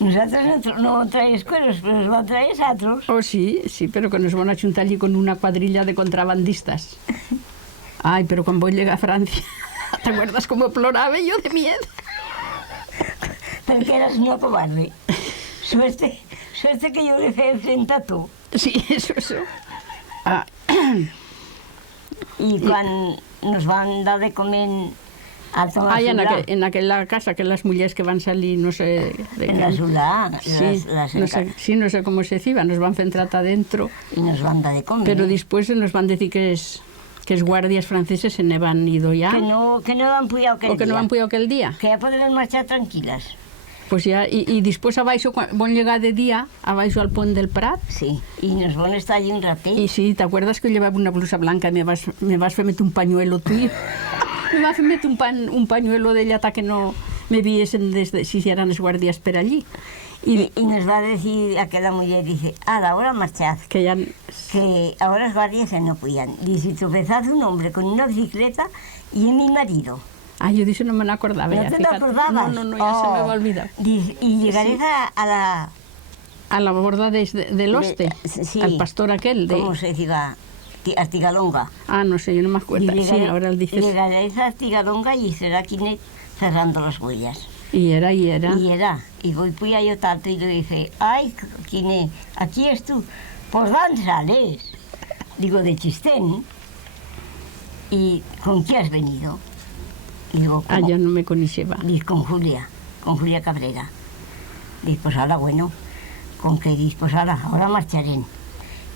Nosaltres no traiem coses, però es van traer altres. Oh, sí, sí, pero que nos van a juntar allí con una cuadrilla de contrabandistas. Ay, pero cuando voy a llegar a Francia, ¿te acuerdas cómo ploraba yo de miedo? Perquè eres una cobarde. Suerte que jo l'he fet frente a tu. Sí, eso. Ah, I quan nos van dar de comer al Tomàs ay, Solà. en aquella casa, que las mujeres que van salir, no sé... En la Solà. Sí, no sé cómo se decía, nos van a entrar adentro. I nos van dar de comer. Pero después nos van a decir que es guardias franceses se ne van ido ya. Que no van pujado aquel día. O que no van pujado aquel día. Que ya podrem marxar tranquilas. Pues ya, y después abaixo, van llegar de día, abaixo al pont del Prat. Sí, y nos van a estar allí un ratet. Y sí, ¿te acuerdas que yo llevaba una blusa blanca y me vas a meter un pañuelo tú? Me vas a meter un pañuelo d'ella hasta que no me viesen desde, si eran los guardias por allí. Y nos va a decir aquella mujer, dice, ahora marchad, Que ya... que ahora los guardias no podían. Dice, tropezad un hombre con una bicicleta y es mi marido. Ay, yo de eso no me acordaba. ¿No ya, te fíjate. acordabas? No, ya se me va a olvidar. Dice, y llegaréis A la borda del Oste, sí. al pastor aquel de... ¿Cómo se decía? Artigalonga. Ah, no sé, yo no me acuerdo. Sí, ahora él dices... Llegaréis a Artigalonga y será quien cerrando las huellas. Y era. Y voy a yo tanto y le dice, ay, ¿quién es? Aquí es tú. ¿Por dónde sales? Digo, de Chistén. ¿Y con quién has venido? Y digo, Ah, ya no me conocía. Dice, con Julia Cabrera. Dice, pues ahora bueno, con que dice, pues ahora marcharé.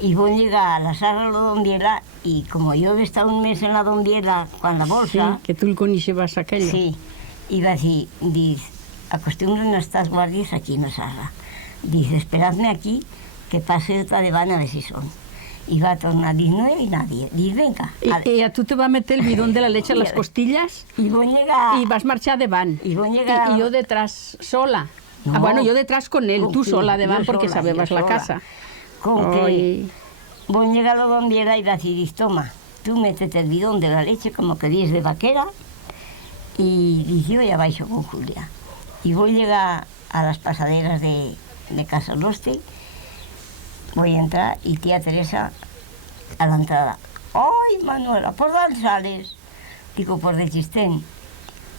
Y voy a llegar a la sala de la Don Biela y como yo he estado un mes en la Don Biela con la bolsa... Sí, que tú el conocías aquello. Sí, y va a decir, dice, acostumbran a estas guardias aquí en la sala. Dice, esperadme aquí que pase otra de van a ver si son. Y va a tornar, dice, no hay nadie. Dice, venga. Y a tú te va a meter el bidón de la leche a las costillas y voy a llegar... y vas a marchar de van. Y voy a llegar... Y yo detrás sola. No. Ah, bueno, yo detrás con él, tú Sí, sola de van yo porque sola, sabías yo la sola. casa. Con que Ay. voy a llegar a Don Biela y va a decir, toma, tú métete el bidón de la leche como que dices de vaquera y dice, yo ya baixo con Julia. Y voy a llegar a las pasaderas de Casa Loste, voy a entrar y tía Teresa a la entrada. ¡Ay, Manuela, por dónde sales? Digo, por de Chistén.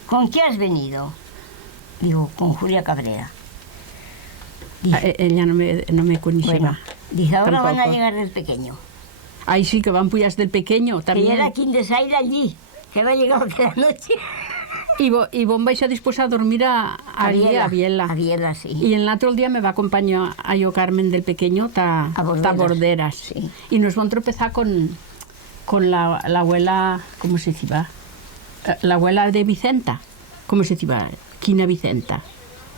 ¿Con qué has venido? Digo, con Julia Cabrera. Dice, Ella no me conocía. bueno, dice, ahora van a Tampoco. llegar del pequeño. Ay, sí, que van puyas del pequeño Que también. era quien desaire allí, que va a llegar otra noche. Y vos vais a dispuesar a dormir a Biela. A Biela, sí. Y el otro día me va a acompañar a yo Carmen del pequeño a Borderas. Sí. Y nos van a tropezar con la abuela, ¿cómo se decía? La abuela de Vicenta. ¿Cómo se decía? Quina Vicenta.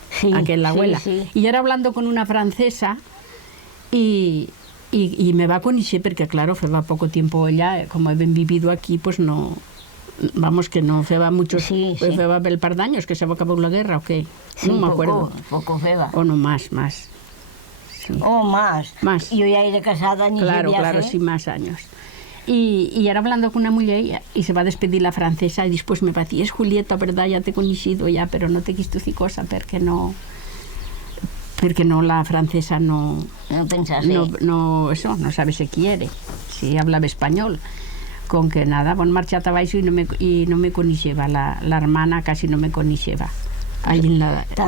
Sí, Aquella abuela. sí. Y ahora hablando con una francesa y me va a conocer porque claro, feba poco tiempo ella, como habían vivido aquí, pues no... Vamos, que no feba muchos, Sí, pues sí. feba el par d'años, que se acabó la guerra o qué. Sí, No me poco, acuerdo. Poco feba. O no, más. Sí. Oh, más. Más. Yo ya iré casada ni Claro, de viaje. claro, sí, más años. Y ahora hablando con una mujer y se va a despedir la francesa y después me va a decir, es Julieta, ¿verdad? Ya te he conocido ya, pero no te quisto decir cosa porque no la francesa no pensase. no sabe si quiere, si hablaba español. Con que nada, van marchar abaixo y no me conocía, la hermana casi no me conocía. Ahí en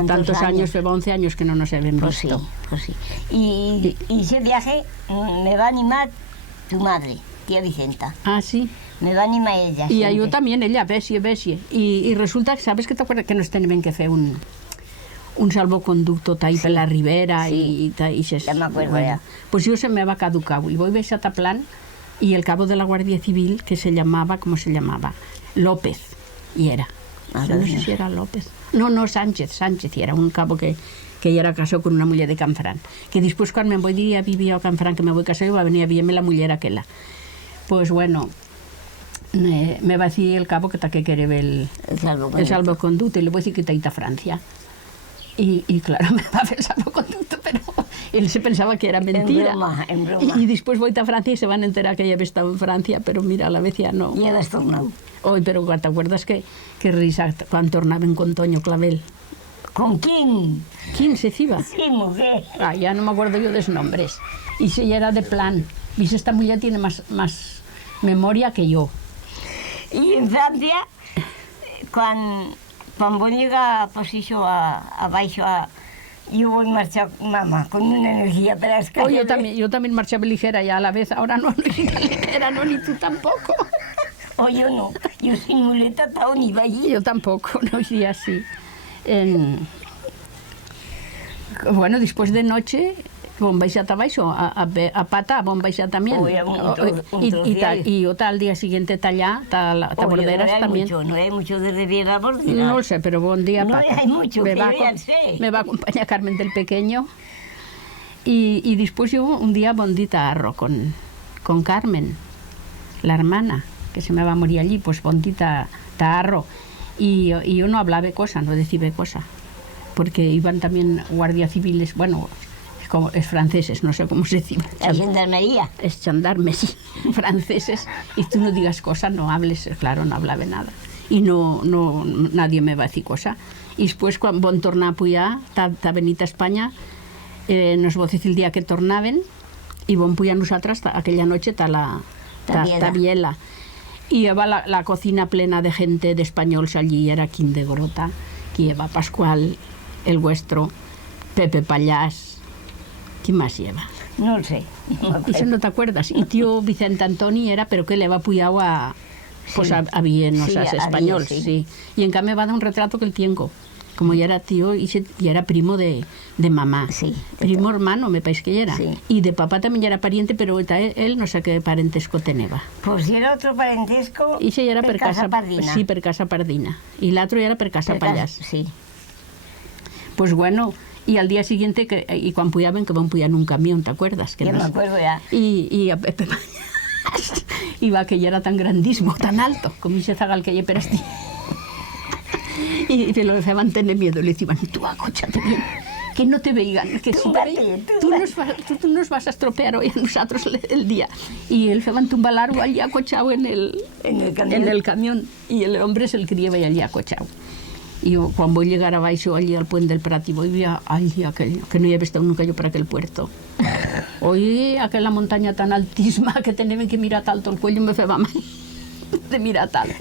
tantos años, 11 años que no nos habían Pues visto. sí, pues sí. Y ese viaje me va a animar tu madre, tía Vicenta. Ah, sí. Me va a animar ella. Y siempre. yo también, ella, besie. Y resulta que, ¿sabes que te acuerdas que nos tenían que hacer un salvoconducto ahí Sí, per la ribera sí. y Ya me acuerdo, ya. Pues yo se me va caducado y voy a ver ese plan y el cabo de la Guardia Civil que se llamaba, ¿cómo se llamaba? López, y era. Madre No sé mía. si era López. No, Sánchez, y era un cabo que ya era casado con una mujer de Canfrán. Que después cuando me voy a vivir a Canfrán, que me voy a casar, va a venir a verme la mujer aquella. Pues bueno, me va a decir el cabo que quiere ver el salvoconducto y le voy a decir que te ha ido a Francia. Y claro, me va a hacer el salvoconducto, pero él se pensaba que era mentira. En broma. Y después voy a Francia y se van a enterar que ella había estado en Francia, pero mira, a la vez ya no. Y era estornado. Hoy, pero ¿te acuerdas que risa cuando tornaban con Toño Clavel? ¿Con quién? ¿Quién se ciba? Sí, mujer. Ah, ya no me acuerdo yo de los nombres. Y si ella era de plan. Dice, esta mujer tiene más memoria que yo. Y en Francia, cuando voy a llegar pues eso, abajo, yo voy a marchar, mamá, con una energía para Oh, escalar. yo también marchaba ligera ya a la vez. Ahora no iba ligera, no, ni tú tampoco. O yo no, yo sin muleta tao ni iba allí. Yo tampoco, no iría así. Bueno, después de noche, vos vais a abaixo, a pata, vos vais a también. Oye, Y otra al día siguiente tallá, borderas también. No hay mucho de Riviera Bordera. No lo sé, pero buen día No pata. hay mucho, me que va, ya sé. me va a acompañar Carmen del Pequeño. Y después yo un día bondita arro con Carmen, la hermana, que se me va a morir allí, pues bondita tarro. Y yo no hablaba cosa, no decía cosa, porque iban también guardias civiles, bueno, es franceses, no sé cómo se dice. La gendarmería. Es gendarmes, sí, franceses, y tú no digas cosa, no hables, claro, no hablaba nada. Y nadie me va a decir cosa. Y después, cuando van tornar a pujar, ta venit a España, nos va a decir el día que tornaven, y van pujar nosaltres aquella noche ta Viela. Y lleva la cocina plena de gente, de españoles allí, era Quín de Grota, que lleva Pascual, el vuestro, Pepe Pallás. ¿Quién más lleva? No lo sé. Eso no te acuerdas. Y tío Vicente Antoni era, pero que le va puyado a, pues Sí. a bien, o Sí, sea, a español, bien, sí. Y en cambio va a dar un retrato que el tiengo. Como ya era tío y era primo de mamá. Sí. Primo hermano, me parece que era. Sí. Y de papá también ya era pariente, pero él no sé qué parentesco tenía. Pues si era otro parentesco, I ja era per casa Pardina. Sí, per casa Pardina. Y l'altre era per casa Pallàs. Sí. Pues bueno, y al día siguiente, y cuando pujaven, que van pujar en un camión, ¿te acuerdas? Que Ya me acuerdo ya. Y a Pepe Pallàs iba que ya era tan grandísimo, tan alto, como ese zagal que ya perasti. Y se lo dejaban tener miedo, le decían, tú acóchate bien, que no te vean, que si te vean, tú nos vas a estropear hoy a nosotros el día. Y él se tumba largo allí acochado en el camión, y el hombre se el criaba y allí acochado. Y yo, cuando voy a llegar abajo allí al puente del Prat, y voy a aquello, que no había visto nunca yo por aquel puerto. Oye, aquella montaña tan altísima que tenía que mirar alto, el cuello me feba mal de mirar alto.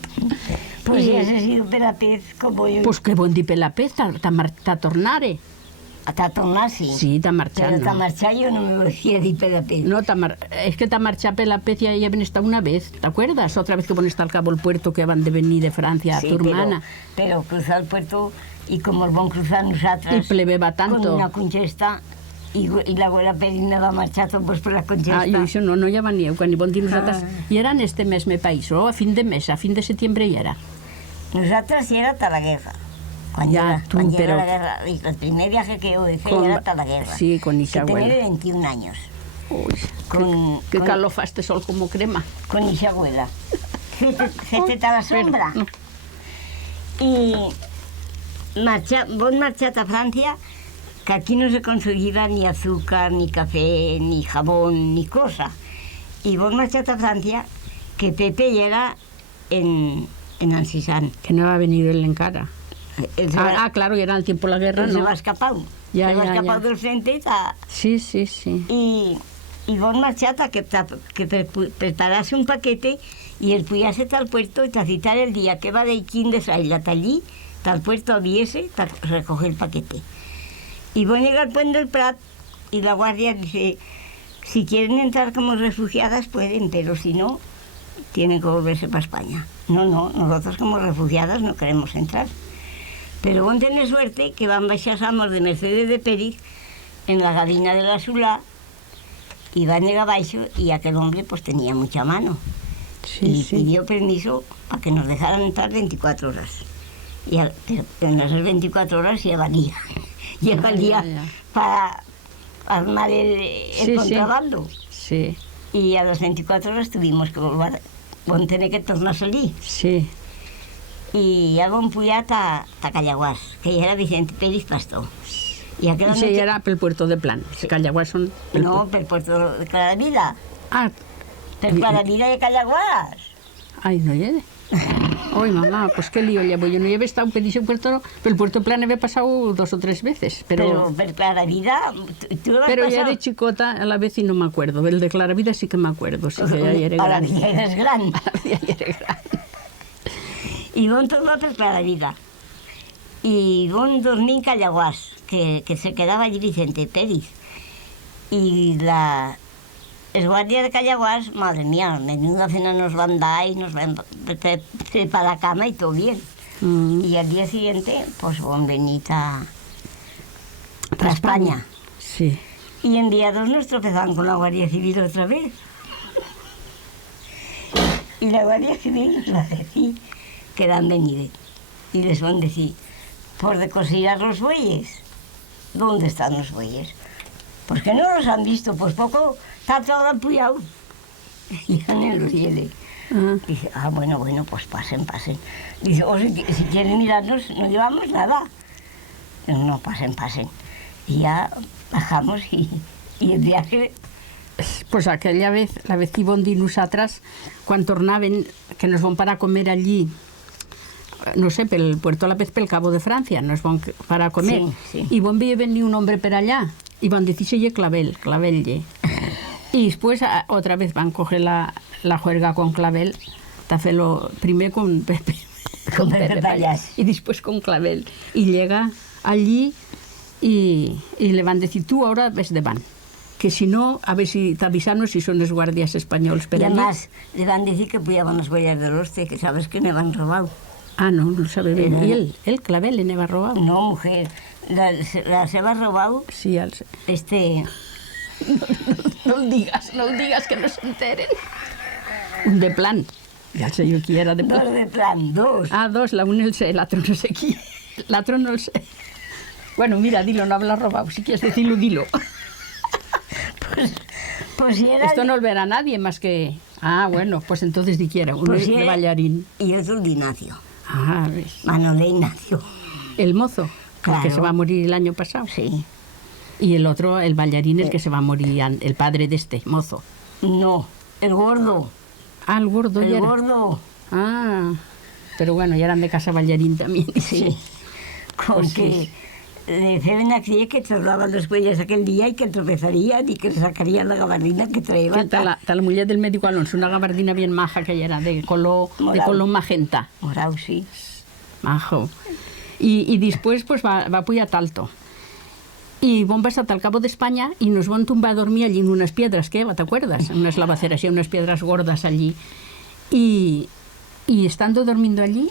Pues si has sido per a pez, como yo. Pues que bon dir per la pez, ta tornare. Hasta tornar, sí. Sí, ta marxar, Pero no. hasta marchar yo no me decía de per a pez. No, es que ta marxar per la pez ya habían estado una vez, ¿te acuerdas? Otra vez que van a estar al cabo el puerto que van de venir de Francia a Sí, tu hermana. pero cruzar el puerto y como el van cruzar nosotros. Y plebeba tanto. Con una conchesta y la abuela Perina va a marchar pues por la conchesta. Ah, i això no hi va ni quan hi van dir nosaltres. I era en este mes me país, o a fin de mes, a fin de septiembre hi era. Nosotros sí era hasta la guerra. Ya, tú, cuando pero- llega la guerra. Y el primer viaje que yo hice Con- era hasta la guerra. sí, con Isa Que tenía abuela. 21 años. Uy, Con que calor fa este sol como crema. Con Isa abuela. Fete a la sombra. No. Y vos marchaste a Francia, que aquí no se conseguía ni azúcar, ni café, ni jabón, ni cosa. Y vos marchaste a Francia, que Pepe llega en Ansisán. Que no va a venir él en cara. Él se va, Claro, y era el tiempo de la guerra, él se ¿no? va escapado. Ya, se va ya, escapado ya. del frente Sí, sí, sí. y vos marchaste que preparase un paquete y el puyase tal puerto y te citar el día que va de Iquín de Saila hasta allí, tal puerto a Viese, recoger el paquete. Y voy a llegar al puente del Prat y la guardia dice, si quieren entrar como refugiadas pueden, pero si no, tienen que volverse para España. No, nosotros como refugiadas no queremos entrar. Pero van a tener suerte que van baixar amos de Mercedes de Pérez en la gabina de la Sula y van a llegar abajo y aquel hombre pues tenía mucha mano. Sí, Y sí. pidió permiso para que nos dejaran entrar 24 horas. Pero en esas 24 horas ya valía. Ya valía ya. para armar el Sí, sí. contrabando. Sí, Y a las 24 horas tuvimos que volver, van a tener que tornar a salir. sí. Y ya van pujar a Callaguas, que ya era Vicente Pérez Pastor. Y aquella I noche- ja era pel puerto de Plan. Sí. Callaguas són... No, per Puerto de Claravida. Ah, Per Claravida de Callaguas. ai, no hi era. Ay, mamá, pues qué lío llevo. Yo no he estado en ese puerto, pero el Puerto Plana he pasado 2 o 3 veces. Pero Claravida, tú lo has Pero ya pasado. de chicota a la vez y no me acuerdo. El de Claravida sí que me acuerdo, sí que ya era A la grande. vida eres gran. Ya era grande. I vam tornar per Claravida. I vam dormir en Callaguas, que se quedava allí Vicente Pérez. Y el guardia de Callaguas, madre mía, menuda cena nos van a dar y nos van a preparar la cama y todo bien. Y al día siguiente, pues van a venir a España. Sí. Y en día 2 nos tropezaban con la Guardia Civil otra vez. Y la Guardia Civil nos va a decir que han venido. Y les van a decir, por decosillar los bueyes. ¿Dónde están los bueyes? Pues que no los han visto, pues poco está todo apoyado. Y ya no los hiele. Dice, bueno, pues pasen. Dice, si quieren mirarnos, no llevamos nada. No, pasen. Y ya bajamos y el viaje... Pues aquella vez, la vez que iban de nosaltres, quan tornaven, que nos van parar a comer allí, no sé, pel Puerto La Pez, pel Cabo de Francia, nos van parar a comer. Sí. I van venir un hombre per allà, i van dir, sí, Clavel. Y después otra vez van coger la juerga con Clavel, tafelo primer con Pepe Payas. y después con Clavel. Y llega allí y le van a decir, tú ahora ves de van. Que si no, a ver si t'avisanos si son los guardias españoles. Y además le van a decir que apoyaban las huellas del oeste, que sabes que me han robado. Ah, no lo sabe bien. ¿Y él Clavel, le ha robado? No, mujer, la se va robado Sí, al... No lo digas que no se enteren. Un de plan. Ya sé yo quién era de plan. Dos de plan, 2. Ah, 2, la una el sé, el otro no sé quién. El otro no lo sé. Bueno, mira, dilo, no hablas robado. Si quieres decirlo, dilo. Pues si era... Esto no lo verá nadie más que... Ah, bueno, pues entonces di quiera, uno pues es si de era- bailarín. Y otro de Ignacio, Ah, ves. Manolé Ignacio. El mozo, el que Claro. se va a morir el año pasado. Sí. Y el otro, el bailarín, el que se va a morir, el padre de este mozo. No, el gordo. Ah, el gordo ya El era. gordo. Ah, pero bueno, ya eran de casa bailarín también. Sí. Con Pues que sí. le feien aquí que trobaven les huellas aquell dia i que tropezarían y que sacarían la gabardina que Que traían. tal mujer del médico Alonso, una gabardina bien maja que ella era, de color magenta. Morau, sí. Majo. Y después pues va a Puya Alto. Y van pasar al Cabo de España y nos van tumbar a dormir allí en unas piedras, ¿qué? ¿Te acuerdas? Unas lavaceras y unas piedras gordas allí. Y estando durmiendo allí,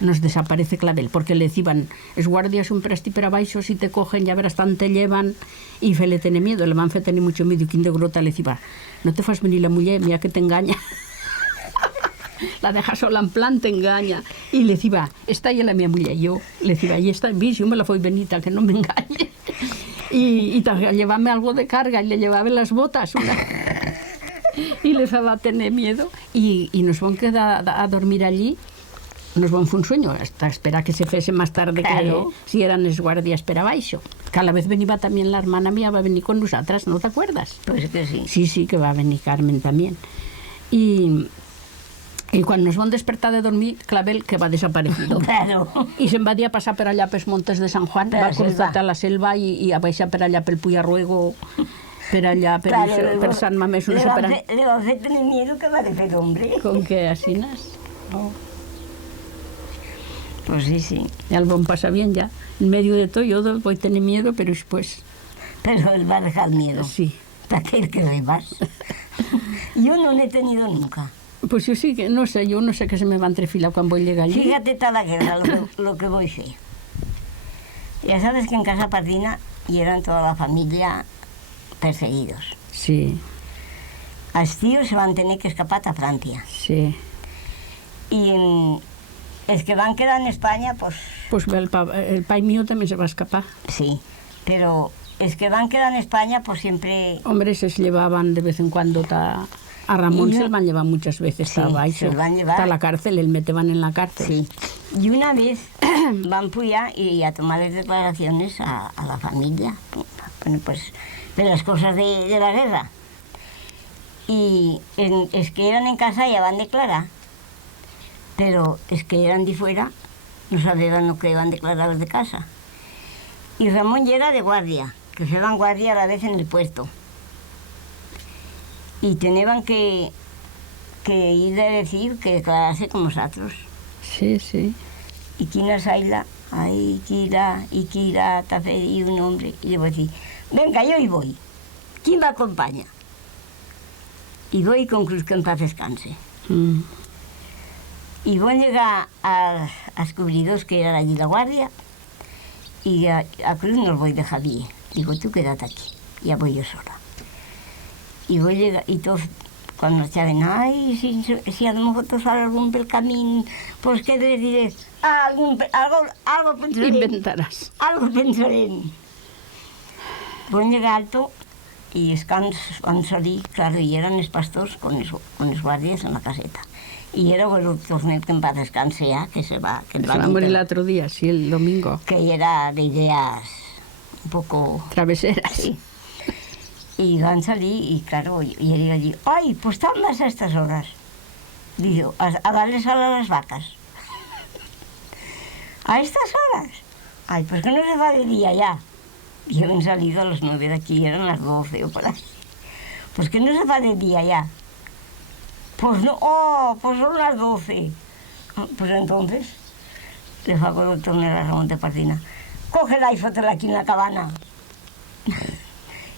nos desaparece Clavel, porque le decían, es guardias un presti per abaixo, si te cogen ya verás tan te llevan, y fe le tiene miedo, le van a tener mucho miedo, y quien de grota le decía, no te fas venir la mujer, mira que te engaña. La deja sola en plan, te engaña. Y le decía, esta ya la mi muller, yo le decía, y esta, vis, yo me la fui venita, que no me engañe. Y llevame algo de carga, y le llevaba las botas, y les va a tener miedo, y nos van a quedar a dormir allí. Nos van a un sueño, hasta esperar que se fuese más tarde, Claro. que si eran los guardias per abaixo. Que a la vez venía también la hermana mía, va a venir con nosotras, ¿no te acuerdas? Pues que sí. Sí, que va a venir Carmen también. Y cuando nos van a despertar de dormir, Clavel, que va desaparecido. Claro. I se'n va dir a passar per allà pels montes de Sant Juan, Per va la cruzar selva. a la selva i a baixar per allà pel Puyarruego, per allà, per, Claro, això, per Sant Mamés, no le sé van per a le van a hacer tener miedo que va de fer hombre. com que asinas. Oh. Pues sí, sí. Ya lo van a pasar bien ya. En medio de todo yo voy a tener miedo, pero después Pero él va a dejar miedo. sí. ¿Para qué que vas? Yo no lo he tenido nunca. Pues yo sí que no sé, yo no sé qué se me va a entrefilar cuando voy a llegar allí. Fíjate toda la guerra, lo que voy a hacer. Ya sabes que en Casa Pardina y eran toda la familia perseguidos. Sí, Los tíos se van a tener que escapar a Francia. sí. Y es que van a quedar en España, pues Pues el pai mío también se va a escapar. sí. Pero es que van a quedar en España, pues siempre... Hombre, se llevaban de vez en cuando a Ramón Y se no- lo van a llevar muchas veces Sí, abaixo. se lo van a llevar. Está a la cárcel, el meteban en la cárcel. Sí. Y una vez van Puya y a tomar declaraciones a la familia, bueno, pues de las cosas de la guerra. Y es que eran en casa y ya van a declarar. pero es que eran de fuera, no sabían lo que iban a declarar de casa. Y Ramón ya era de guardia, que se van guardia a la vez en el puerto. Y tenían que ir a decir que declararse con nosotros. Sí, sí. Y quina saila, ay, Kira, Tafer y un hombre. Y le voy a decir, venga, yo y voy. ¿Quién me acompaña? Y voy con Cruz, que en paz descanse. Y voy a llegar a cubridors que eran allí la guardia, y a Cruz no los voy a dejar bien. Digo, tú quédate aquí, ya voy yo sola. Y voy a llegar, y todos, cuando echaban, ay, si a lo mejor te sale algún pel camino, pues ¿qué les diré? Algo pensaré. Inventarás. Algo pensaré. Voy a llegar alto, y es que van salir, claro, y eran los pastors con los guardias en la caseta. Y era el torneo que en paz descanse ya, que se va. Que Se va a morir el otro día, sí, el domingo. Que era de ideas un poco... Traveseras. Sí. Y van a salir, y claro, y digo allí, ay, pues tan más a estas horas. Digo, a darles a las vacas. ¿A estas horas? Ay, pues que no se va de día ya. Y habían salido a las 9 de aquí, eran las 12 o por ahí. Pues que no se va de día ya. Pues no, pues son las 12. Pues entonces, le hago el torneo a Ramón de Pardina. Cógela y fótela aquí en la cabana.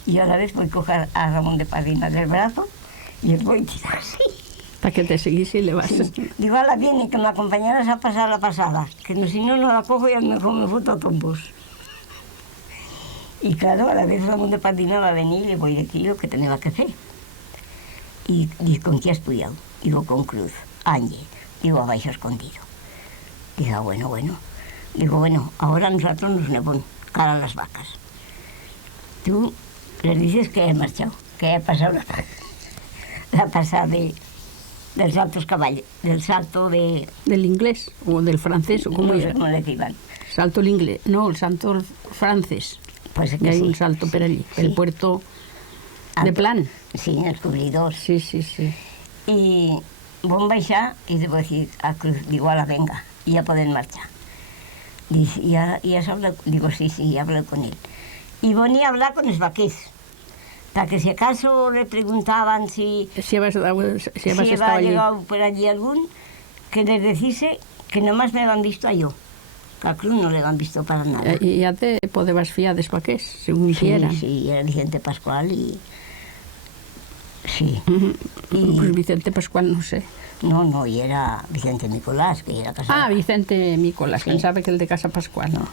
Y a la vez voy a coger a Ramón de Pardina del brazo y el voy a tirar así. Para que te seguís y le vas. Sí. Digo, ahora viene que me acompañaras a pasar la pasada, que no, si no, no la cojo y a lo mejor me foto a tombos. Y claro, a la vez Ramón de Pardina va a venir y le voy a decir lo que tenía que hacer. Y digo, ¿con quién has estudiado? Digo, con Cruz, Ángel. Digo, abaixo escondido. Digo, bueno. Digo, bueno, ahora nosotros nos nevamos cara a las vacas. Tú les dices que he marchado, que he pasado la pasada del salto caballo, del salto de... ¿Del inglés o del francés? O cómo no sé era? cómo le decían. Salto el inglés, no, el salto el francés. Pues es Y que hay sí. un salto per allí, Sí. el puerto de Plan. Sí, en el cubridor. Sí. Y voy a baixar y le voy a decir a Cruz, digo, ala, venga, y ya pueden marchar. Dice, ya se habla, digo, sí, ya hablé con él. Y venía a hablar con los vaquers, para que si acaso le preguntaban si habías estado allí. llegado por allí algún, que les decise que nomás me habían visto a yo. Que a Cruz no le habían visto para nada. Y ya te podías fiar de vaquers, según quieran. Sí, era Vicente Pascual y... Sí. Pues Vicente Pascual, no sé. No, y era Vicente Nicolás, que era casado. Ah, Vicente Nicolás, Sí. pensaba que el de Casa Pascual. No.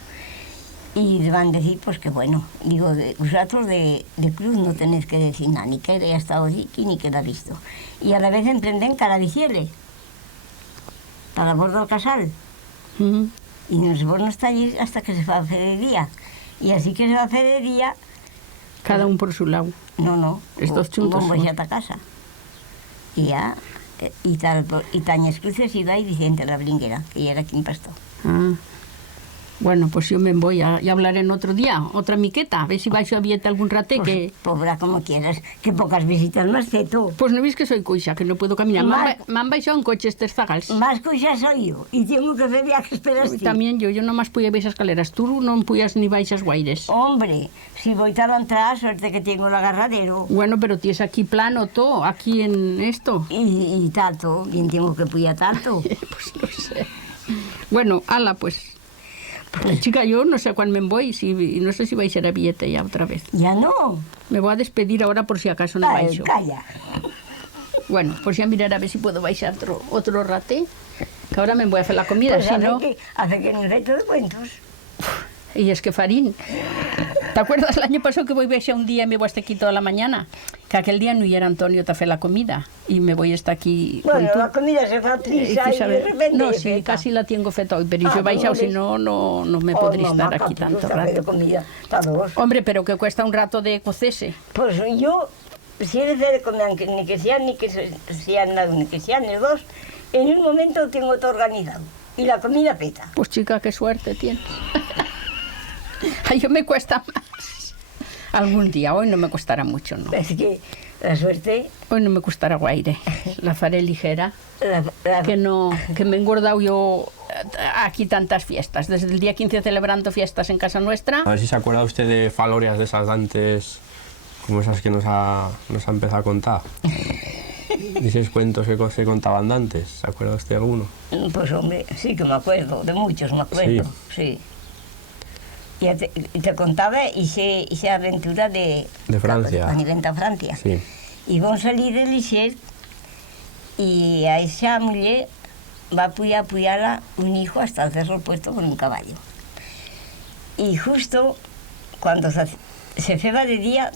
Y le van a decir, pues que bueno, digo, vosotros de Cruz no tenéis que decir nada, ni que haya estado aquí, ni que la ha visto. Y a la vez emprenden cara de ciele, para bordo del casal. Ujú. Y nosotros no está allí hasta que se va a hacer el día. Y así que se va a hacer el día, Cada un por su lado. no, Estos chuntos, vamos ¿no? a esta casa. Y ya, y Tañes Cruces iba y Vicente la Blinguera, que ya era quien pastó. Ah. Bueno, pues yo me voy a hablar en otro día, otra miqueta, a ver si vais a vierte algún rate que... Pobra como quieras, que pocas visitas más que tú. Pues no veis que soy coixa, que no puedo caminar. Me han baixado en coche estos zagals. Más cosas soy yo, y tengo que hacer viajes para ti. También yo nomás puya baixar escaleras. Tú no puyas ni baixas guaires. Hombre, si voy a la entrada, suerte que tengo el agarradero. Bueno, pero tienes aquí plano todo, aquí en esto. Y tanto, bien tengo que puyar tanto. Pues no sé. Bueno, ala, pues... Chica, yo no sé cuándo me voy, no sé si vais a ir a billete ya otra vez. Ya no. Me voy a despedir ahora por si acaso no Ay, baixo. calla. Bueno, pues ya mirar a ver si puedo baixar otro rate, que ahora me voy a hacer la comida, Pues si no... hace que nos hay todos cuentos. Y es que farín. ¿Te acuerdas el año pasado que voy a baixar un día y me voy hasta aquí toda la mañana? Que aquel día no era Antonio te hacer la comida y me voy hasta aquí Bueno, con tú. la comida se fa prisa y de repente... No, sí, casi la tengo feta hoy, pero yo baixado, si no, no me podría estar aquí tanto rato. Comida, todos. Hombre, pero que cuesta un rato de cocese. Pues yo, si he de hacer comida, ni que sean nada, ni que sean los dos, en un momento tengo todo organizado. Y la comida peta. Pues chica, qué suerte tienes. Ay, yo me cuesta más. Algún día, hoy no me costará mucho, ¿no? Es que la suerte... Hoy no me costará guaire, la faré ligera, que me he engordado yo aquí tantas fiestas, desde el día 15 celebrando fiestas en casa nuestra. A ver si se acuerda usted de falorias de esas de antes, como esas que nos ha empezado a contar. Dices cuentos que se contaban de antes, ¿se acuerda usted de alguno? Pues hombre, sí que me acuerdo, de muchos me acuerdo, sí. Y te contaba esa aventura de Francia. Quan iban a Francia. Sí. I vam salir de l'Ixer y a esa mujer va a apoyarla un hijo hasta el cerro puesto con un caballo. Y justo cuando se feba de día,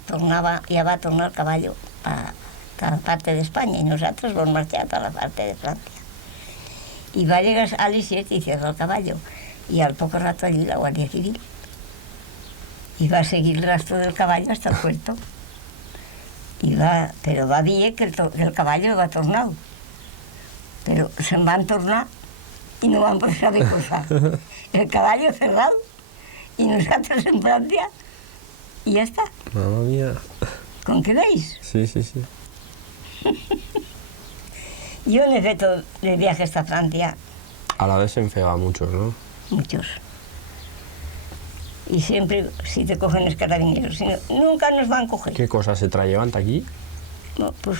ya va a tornar el caballo a la parte de España y nosotros vamos marchar a la parte de Francia. Y va a llegar a l'Ixer y cierra el caballo. Y al poco rato allí la Guardia Civil. Y va a seguir el rastro del caballo hasta el puerto. Però va dir que el cavall va tornar. Però se'n van tornar i no van poder saber cosa. El caballo cerrado y nosotros en Francia y ya está. Mamma mía. ¿Con qué veis? Sí, sí, sí. Yo he hecho de viaje hasta Francia. A la vez se enfeba muchos, ¿no? Muchos. Y siempre, si te cogen los carabineros, si no, nunca nos van a coger. ¿Qué cosas se traían aquí? No, pues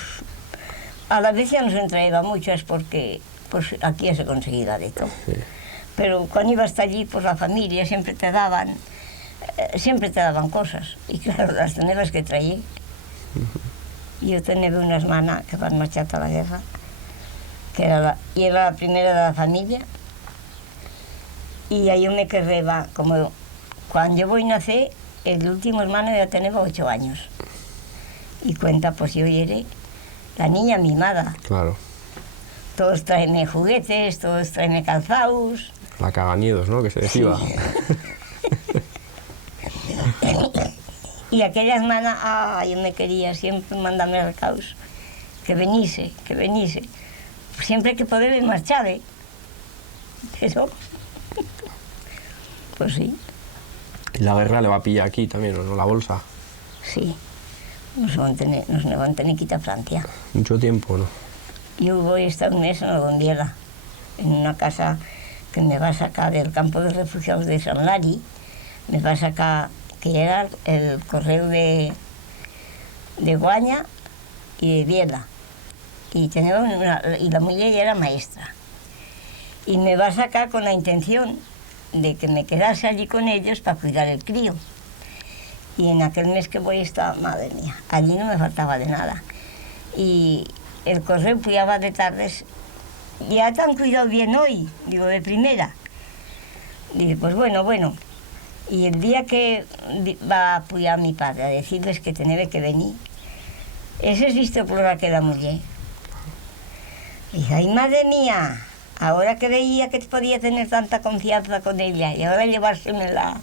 a la vez ya nos traía muchas porque pues aquí ya se conseguía de todo. Sí. Pero cuando ibas hasta allí, pues la familia siempre te daban cosas. Y claro, las tenías que traer. Yo tenía una hermana que van marchar a la guerra, que era la primera de la familia, y yo me quedaba como... Cuando yo voy a nacer, el último hermano ya tenía 8 años. Y cuenta, pues yo era la niña mimada. Claro. Todos traenme juguetes, todos traenme calzados. La caganiedos, ¿no? Que se decía. Sí. Y aquella hermana, yo me quería siempre mandarme recados. Que veniese. Siempre que podía me marchaba. Pero, pues sí. Y la guerra le va a pillar aquí también, ¿no? La bolsa. Sí, nos van a tener que quitar a Francia. Mucho tiempo, ¿no? Yo voy a estar un mes en la Gondiera, en una casa que me va a sacar del campo de refugiados de San Lari, me va a sacar, que era el correo de Guaña y de Biela. Y la mujer ya era maestra. Y me va a sacar con la intención de que me quedase allí con ellos para cuidar el crío. Y en aquel mes que voy a estar, madre mía, allí no me faltaba de nada. Y el correo puyaba de tardes, ya te han cuidado bien hoy, digo, de primera. Digo, pues bueno. Y el día que va a apoyar a mi padre a decirles que tenía que venir, ese es visto por aquella mujer. Y dije, ay, madre mía, ahora que veía que podía tener tanta confianza con ella y ahora llevársemela.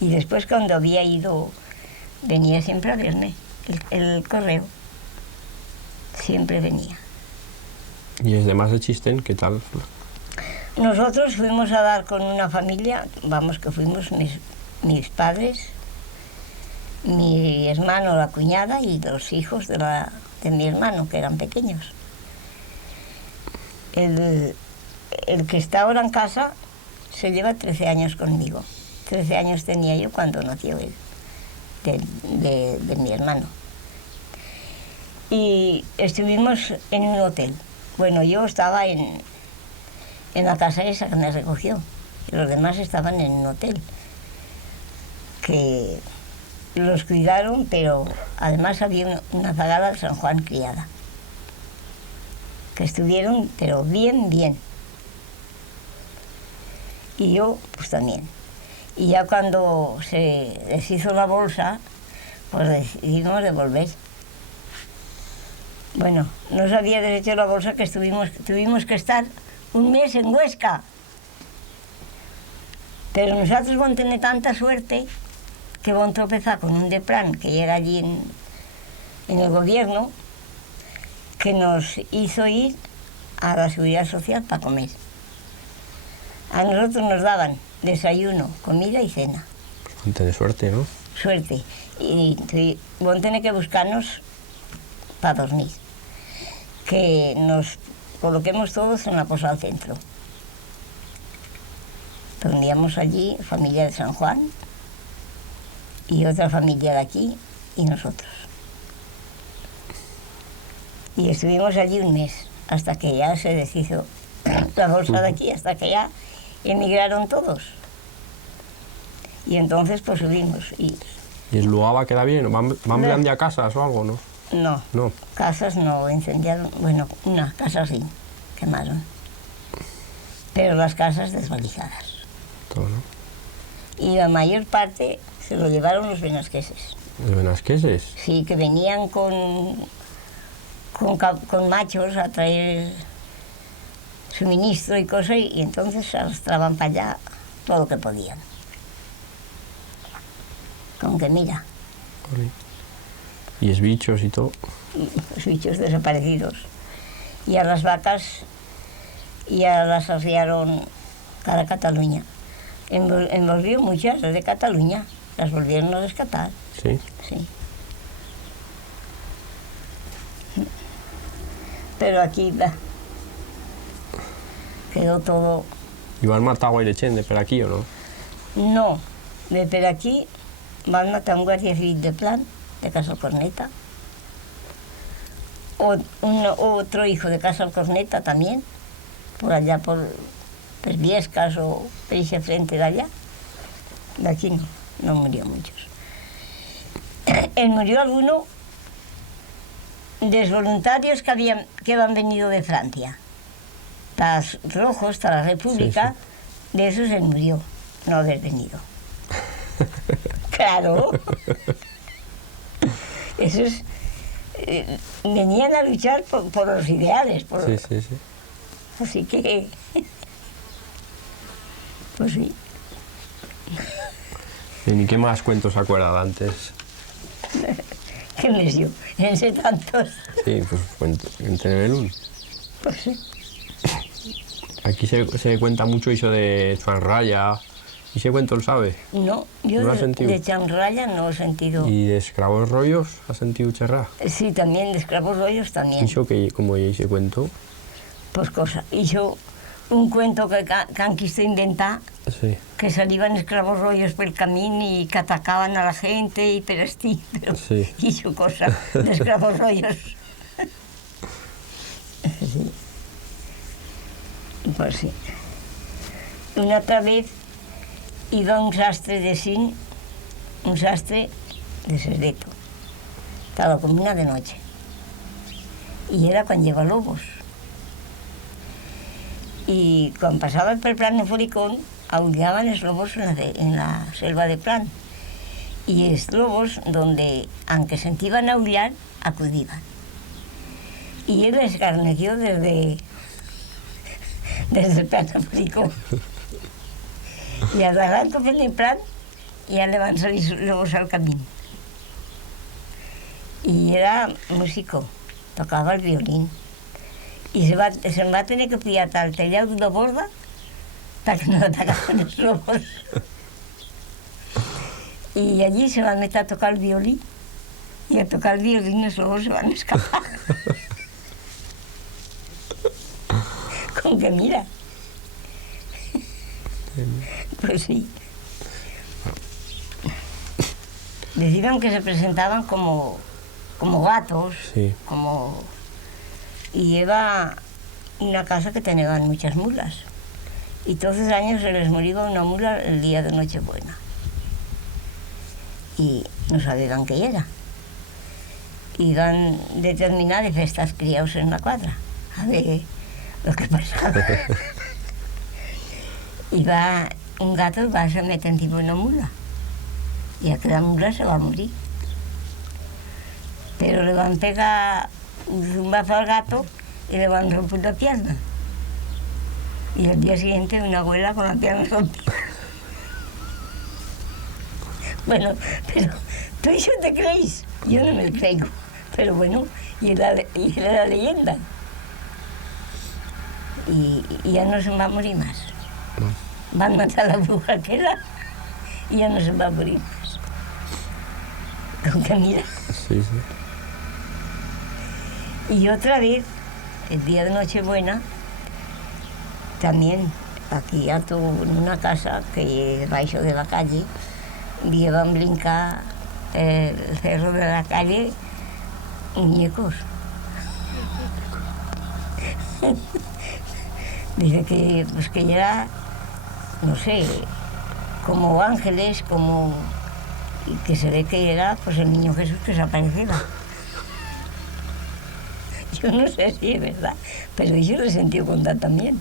Y después cuando había ido, venía siempre a verme, el correo. Siempre venía. ¿Y es de más de Chisten? ¿Qué tal? Nosotros fuimos a dar con una familia, vamos que fuimos mis padres, mi hermano, la cuñada y los hijos de mi hermano, que eran pequeños. El que está ahora en casa se lleva 13 años conmigo. 13 años tenía yo cuando nació él, de mi hermano. Y estuvimos en un hotel. Bueno, yo estaba en la casa esa que me recogió. Y los demás estaban en un hotel. Que los cuidaron, pero además había una zagala de San Juan criada. Que estuvieron, pero bien. Y yo, pues también. Y ya cuando se deshizo la bolsa, pues decidimos devolver. Bueno, no se había deshecho la bolsa que tuvimos que estar un mes en Huesca. Pero nosotros vamos a tener tanta suerte que vamos a tropezar con un Depran que era allí en el gobierno, que nos hizo ir a la Seguridad Social para comer. A nosotros nos daban desayuno, comida y cena. Tener suerte, ¿no? suerte. Y van a tener que buscarnos para dormir. Que nos coloquemos todos en la posada al centro. Dormíamos allí, familia de San Juan, y otra familia de aquí, y nosotros. Y estuvimos allí un mes, hasta que ya se deshizo la bolsa de aquí, hasta que ya emigraron todos. Y entonces pues subimos. ¿Y el lugar va a quedar bien? ¿Van ampliando ya casas o algo, no? No, casas no, incendiaron, bueno, una casa sí, quemaron. Pero las casas desvalijadas. Todo, ¿no? Y la mayor parte se lo llevaron los benasqueses. ¿Los benasqueses? Sí, que venían con machos a traer suministro y cosas, y entonces arrastraban para allá todo lo que podían. Con que mira, y es bichos y todo. los bichos desaparecidos. Y a las vacas ya las arriaron cada Cataluña. Envolvió muchas de Cataluña, las volvieron a rescatar. Sí. Sí. Pero aquí quedó todo. ¿Y van matado a Guairechén de por aquí o no? No, de por aquí van a matar un guardia civil de Plan, de Casa Corneta. Otro hijo de Casa Corneta también, por allá por Viescas o por ese frente de allá. De aquí no murió muchos. Murió alguno de los voluntarios que habían venido de Francia. Los rojos, de la República, sí. De esos él murió, no haber venido. Claro. Esos venían a luchar por los ideales. Sí. Así que, pues sí. ¿Y qué más cuentos se acuerdan antes? ¿Qué les dio? En sé tantos. Sí, pues cuento, entre Belún. Pues sí. Aquí se cuenta mucho eso de Chanraya. ¿Y ese cuento lo sabe? No, yo ¿No de Chanraya no he sentido. ¿Y de Escravos Rollos has sentido charrar? Sí, también, de Escravos Rollos también. ¿Y eso cómo es ese cuento? Pues cosa, hizo un cuento que han quiso inventar, sí. Que salían esclavos rollos por el camino y que atacaban a la gente y pero sí, pero sí. Hizo cosa de esclavos rollos. Sí. Pues sí. Una otra vez iba un sastre de Sin, un sastre de Serdeto. Estaba como una de noche. Y era cuando lleva lobos. Y cuando pasaba por el Plan de Foricón, aullaban los lobos en la selva de Plan. Y los lobos, donde, aunque sentían aullar, acudían. Y él escarneció desde el Plan de Foricón. Y al rato en el Plan, ya le van a salir los lobos al camino. Y era músico, tocaba el violín. Y se va a tener que pillar al tellado de borda para que no atacaran los lobos. Y allí se van a meter a tocar el violín. Y a tocar el violín los lobos se van a escapar. Con que mira. Pues sí. Decían que se presentaban como gatos, sí. Y era una casa que tenían muchas mulas. Y todos los años se les moría una mula el día de Nochebuena. Y no sabían qué era. Iban determinadas festas criados en la cuadra. A ver lo que pasaba. Y va un gato y va a se meter encima de una mula. Y aquella mula se va a morir. Pero le van a pegar un zumbazo al gato y le van a romper la pierna. Y al día siguiente una abuela con la pierna rompida. Bueno, pero ¿tú eso te crees? Yo no me lo creo. Pero bueno, y era la leyenda. Y ya no se va a morir más. Van a matar a la bruja que era y ya no se va a morir más. con que mira. Sí, sí. Y otra vez, el día de Nochebuena, también aquí a en una casa que baixo de la calle, llevan brincar el cerro de la calle muñecos. Dice que, pues que era, no sé, como ángeles, como, y que se ve que era pues el niño Jesús que se aparecía. Yo no sé si es verdad, pero yo lo he sentido contar también.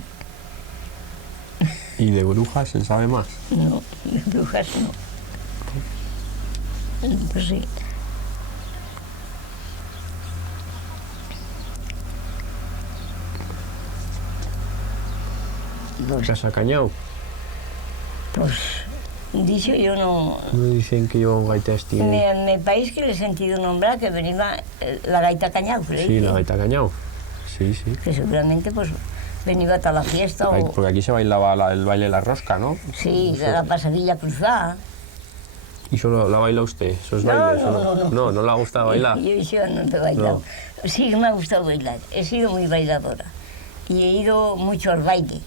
¿Y de brujas se sabe más? No, de brujas no. Pues sí. ¿Qué has acañado? Pues, dicho yo no... Me dicen que yo gaita estive. En el país que le he sentido nombrar que venía la gaita cañao, Sí, la gaita cañao. Sí, sí. que seguramente pues venía hasta la fiesta o... Porque aquí se bailaba el baile de la rosca, ¿no? Sí, la pasadilla cruzada. ¿Y solo la baila usted, esos No, bailes? no, ¿o no, no. No, no le ha gustado bailar. Yo no te he bailado. Sí, me ha gustado bailar. He sido muy bailadora. Y he ido mucho al baile.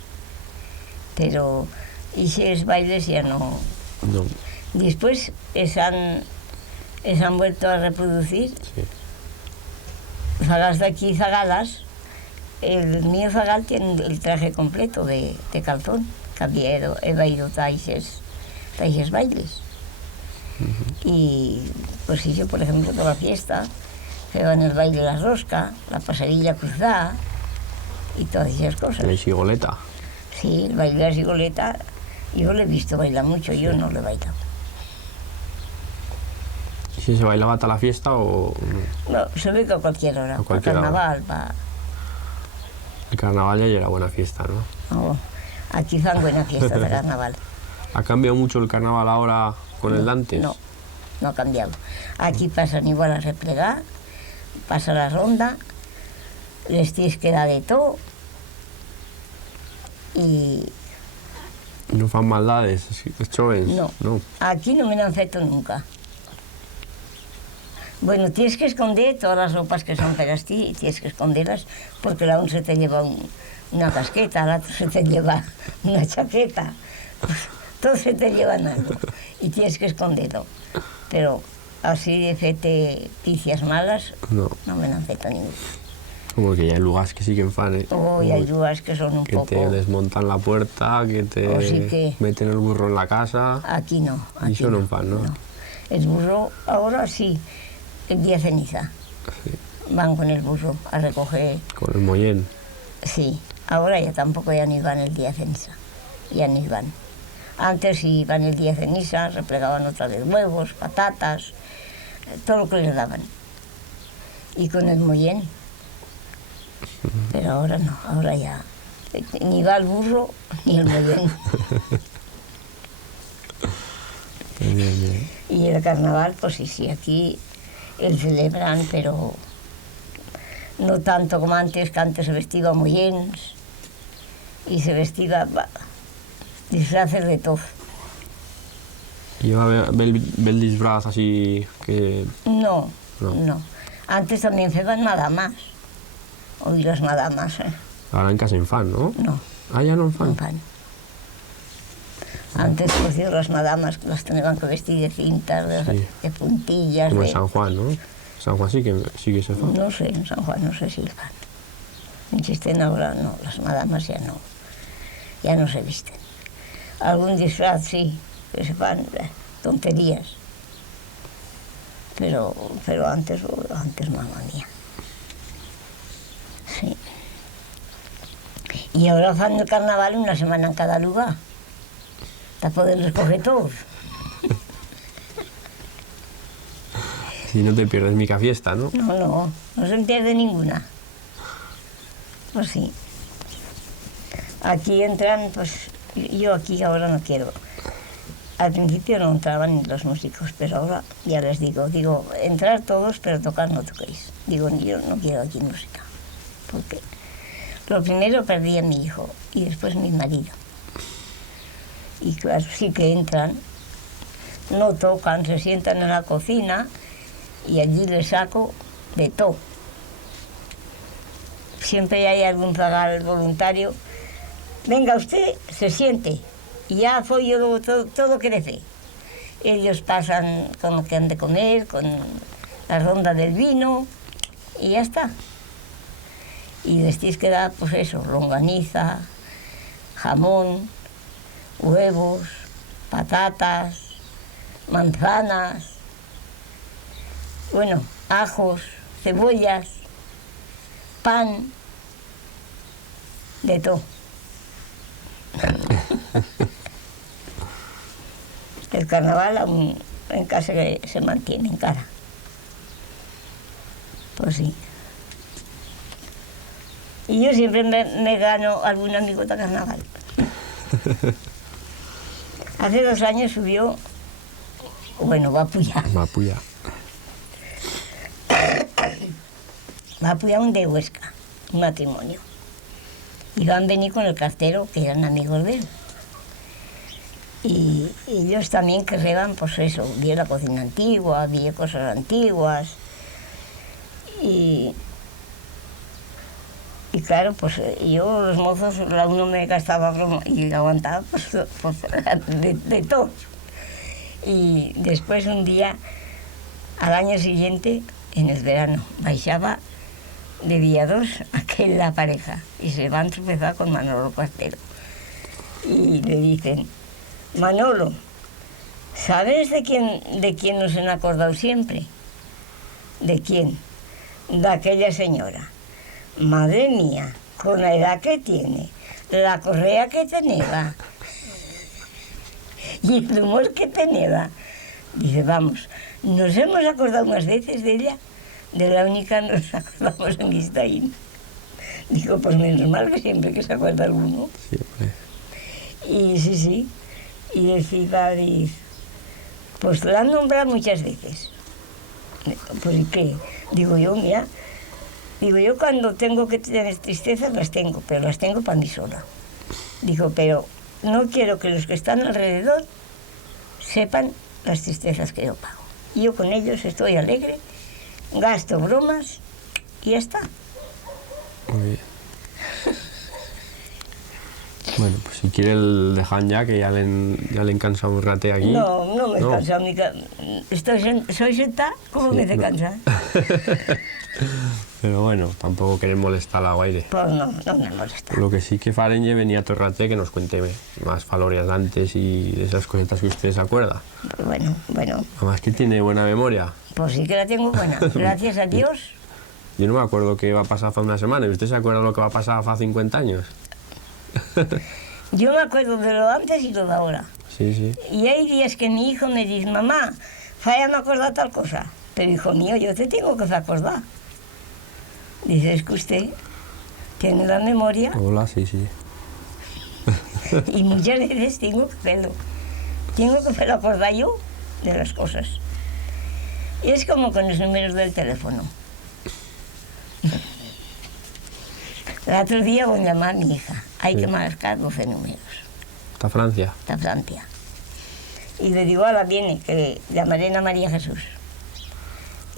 Pero esos bailes ya no... No, Después se han vuelto a reproducir. sí. Zagas de aquí, zagalas. El mío zagal tiene el traje completo de calzón. Que he bailado a esos bailes. Y pues yo, por ejemplo, toda la fiesta, en el baile de la rosca, la pasadilla cruzada y todas esas cosas. La chigoleta. Sí, el baile de la sigoleta, yo lo he visto bailar mucho, yo no lo he bailado. ¿Y si se bailaba hasta la fiesta o...? No, se ve que a cualquier hora, A cualquier para hora. carnaval, para... El carnaval ya era buena fiesta, ¿no? No, aquí fan buena fiesta de carnaval. ¿Ha cambiado mucho el carnaval ahora con el de antes? No, no ha cambiado. Aquí pasan igual a replegar, pasa la ronda, les tienes que dar de todo y No fan maldades, els jóvenes? no. Aquí no me lo han feito nunca. Bueno, tienes que esconder todas las ropas que son para ti, tienes que esconderlas porque la un se te lleva una casqueta, la otro se te lleva una chaqueta, todos se te llevan algo y tienes que esconderlo. Pero así de fete ticias malas, No, no me han feito ninguna. como que ya hay lugares que sí que en fan, ¿eh? Oh, y hay lugares que son un Que poco... te desmontan la puerta, que te O sí que- meten el burro en la casa. Aquí no. Y Aquí eso no en fan, ¿no? El burro, ahora sí, el día de ceniza. Sí, Van con el burro a recoger. con el mollén. Sí, ahora ya tampoco ya ni van el día de ceniza. Ya ni van. Antes sí iban el día de ceniza, replegaban otra vez huevos, patatas, todo lo que les daban. Y con el mollén. Pero ahora no, ahora ya. Ni va el burro ni el mollén. Bien, bien. Y el carnaval, pues sí, aquí el celebran, pero no tanto como antes, que antes se vestía mollens y se vestía disfraces de todo. Lleva bel disfraz así que... No, No. no. Antes también se van madamas. Hoy las madamas, Ahora en casa en fan, ¿no? no, Ah, ya no en no fan. van. Antes, pues las madamas las tenían que vestir de cintas, Sí. de puntillas, Como en de... San Juan, ¿no? San Juan sí que se fan. No sé, en San Juan no sé si el fan. Insisten ahora, no, las madamas ya no se visten. Algún disfraz sí, que se fan tonterías. Pero antes, mamá mía. Sí. Y ahora fan el carnaval una semana en cada lugar. Para poder recoger todos. Si no te pierdes mica fiesta, ¿no? No se pierde ninguna. Pues sí. Aquí entran, pues yo aquí ahora no quiero. Al principio no entraban ni los músicos, pero ahora ya les digo, entrar todos, pero tocar no toquéis. Digo, yo no quiero aquí música. Porque lo primero perdí a mi hijo y después mi marido. Y claro, sí que entran, no tocan, se sientan en la cocina y allí le saco de todo. Siempre hay algún zagal voluntario. Venga usted, se siente, y ya soy yo todo crece. Ellos pasan con lo que han de comer, con la ronda del vino, y ya está. Y les tienes que dar, pues eso, longaniza, jamón, huevos, patatas, manzanas, bueno, ajos, cebollas, pan, de todo. El carnaval aún en casa se mantiene en cara. Pues sí. Y yo siempre me gano algún amigo de carnaval. Hace 2 años subió, bueno, va a Puya. Va a Puya un de Huesca, un matrimonio. Y van a venir con el cartero, que eran amigos de él. Y ellos también querrían, pues eso, vi la cocina antigua, vi cosas antiguas. Y claro, pues yo, los mozos, uno me gastaba broma y aguantaba pues de todo. Y después un día, al año siguiente, en el verano, baixaba de Villados aquella pareja y se van a tropezar con Manolo Cuartero. Y le dicen, Manolo, ¿sabes de quién nos han acordado siempre? ¿De quién? De aquella señora. Madre mía, con la edad que tiene, la correa que tenía y el humor que tenía. Dice, vamos, nos hemos acordado más veces de ella, de la única nos acordamos en Guistaín. Digo, pues menos mal que siempre que se acuerda alguno. Siempre. Y sí, y decía, dice, pues la han nombrado muchas veces. Pues ¿y qué? Digo yo, mira, yo cuando tengo que tener tristezas las tengo, pero las tengo para mí sola. Digo, pero no quiero que los que están alrededor sepan las tristezas que yo pago. Y yo con ellos estoy alegre, gasto bromas y ya está. Muy bien. Bueno, pues si quiere el dejan ya, que ya le han cansado un rate aquí. No me he cansado. Soy sentada, ¿cómo me he cansado? Pero bueno, tampoco querem molestar a gaire. Pues no me molesta. Lo que sí que farem es venir a Torrate que nos cuente más falorias de antes y de esas cositas que usted se acuerda. Bueno. Además que tiene buena memoria. Pues sí que la tengo buena, gracias a Dios. Yo no me acuerdo qué va a pasar hace una semana. ¿Y usted se acuerda lo que va a pasar hace 50 años? Yo me acuerdo de lo antes y lo de ahora. Sí. Y hay días que mi hijo me dice, mamá, falla me acordar tal cosa. Pero hijo mío, yo te tengo que acordar. Dice, es que usted tiene la memoria. Hola, sí. Y muchas veces tengo que hacerlo acordar yo de las cosas. Y es como con los números del teléfono. El otro día voy a llamar a mi hija. Hay que marcar 12 números. ¿Está Francia? Está Francia. Y le digo, ahora viene, que llamaré a María Jesús.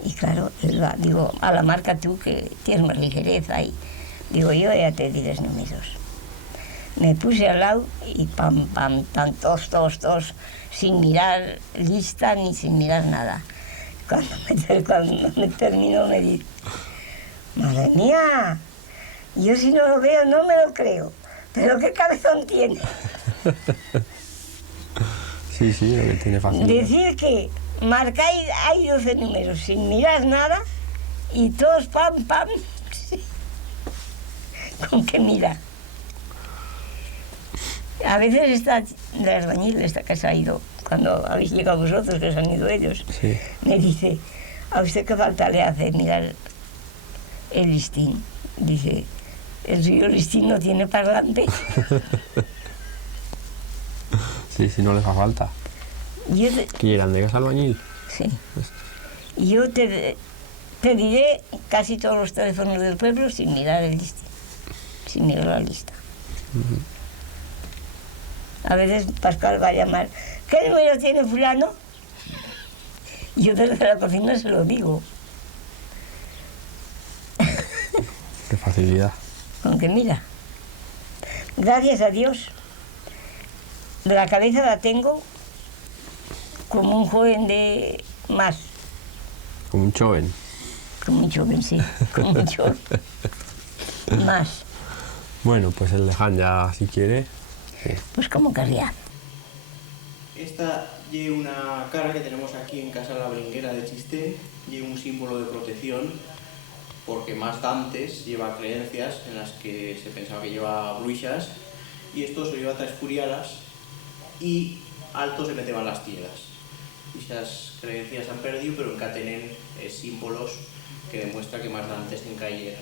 Y claro, él va, digo, a la marca tú, que tienes más ligereza. Y digo, yo ya te diré los números. Me puse al lado y pam, todos, sin mirar lista ni sin mirar nada. Cuando me terminó me dice, madre mía, yo si no lo veo no me lo creo, pero qué cabezón tiene. Sí, lo que tiene fácil. Decir que marcáis, hay 12 números sin mirar nada y todos pam, sí. ¿Con qué mira? A veces está el albañil, esta que se ha ido, cuando habéis llegado vosotros, que se han ido ellos, sí. Me dice, ¿a usted qué falta le hace mirar el listín? Dice, el suyo listín no tiene parlante. Sí, no le fa falta. ¿Qué eran de gas albañil? Sí. Yo te diré casi todos los teléfonos del pueblo sin mirar el listín, sin mirar la lista. A veces Pascual va a llamar, ¿qué número tiene fulano? Yo desde la cocina se lo digo. Qué facilidad. Aunque mira, gracias a Dios, la cabeza la tengo como un joven de más. Como un joven. Como un joven, sí, como un joven. Más. Bueno, pues el leján ya, si quiere. Sí. Pues como querría. Esta lleva una cara que tenemos aquí en Casa La Bringuera de Chistén, lleva un símbolo de protección, porque más d'antes lleva creencias en las que se pensaba que lleva bruixas, y esto se lleva a tres furialas y alto se meteban las tierras. Esas creencias han perdido, pero encatenen símbolos que demuestran que más d'antes en calle era.